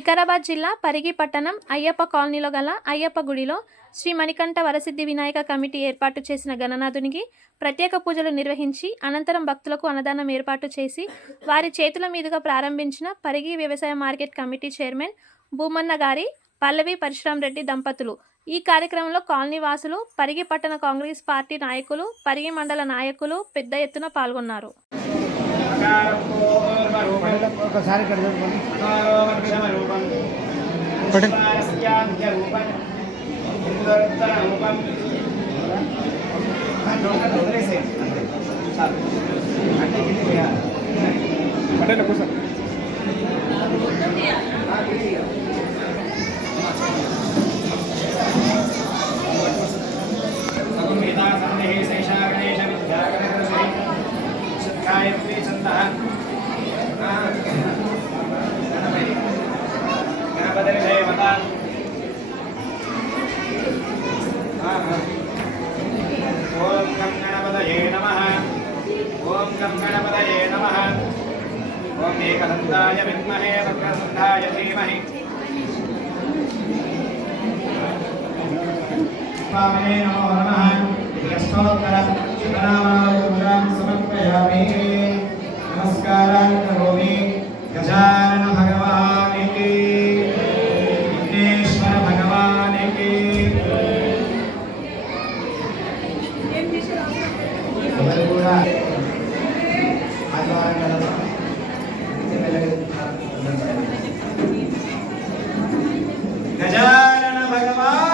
వికారాబాద్ జిల్లా పరిగి పట్టణం అయ్యప్ప కాలనీలో గల అయ్యప్ప గుడిలో శ్రీ మణికంఠ వరసిద్ధి వినాయక కమిటీ ఏర్పాటు చేసిన గణనాథునికి ప్రత్యేక పూజలు నిర్వహించి అనంతరం భక్తులకు అన్నదానం ఏర్పాటు చేసి వారి చేతుల మీదుగా ప్రారంభించిన పరిగి వ్యవసాయ మార్కెట్ కమిటీ చైర్మన్ భూమన్న గారి పల్లవి పరశురామ్ రెడ్డి దంపతులు. ఈ కార్యక్రమంలో కాలనీ వాసులు పరిగి పట్టణ కాంగ్రెస్ పార్టీ నాయకులు పరిగి మండల నాయకులు పెద్ద ఎత్తున పాల్గొన్నారు. ఒకసారి ఇక్కడ చూడండి ఓం గం గణపతయే నమః. ఓం ఏకదంతాయ విద్మహే వక్రతుండాయ ధీమహి. స్వామినే నమో నమః. యస్తోత్తర శతనామావళి సమర్పయామి. ગજાનન ભગવાન.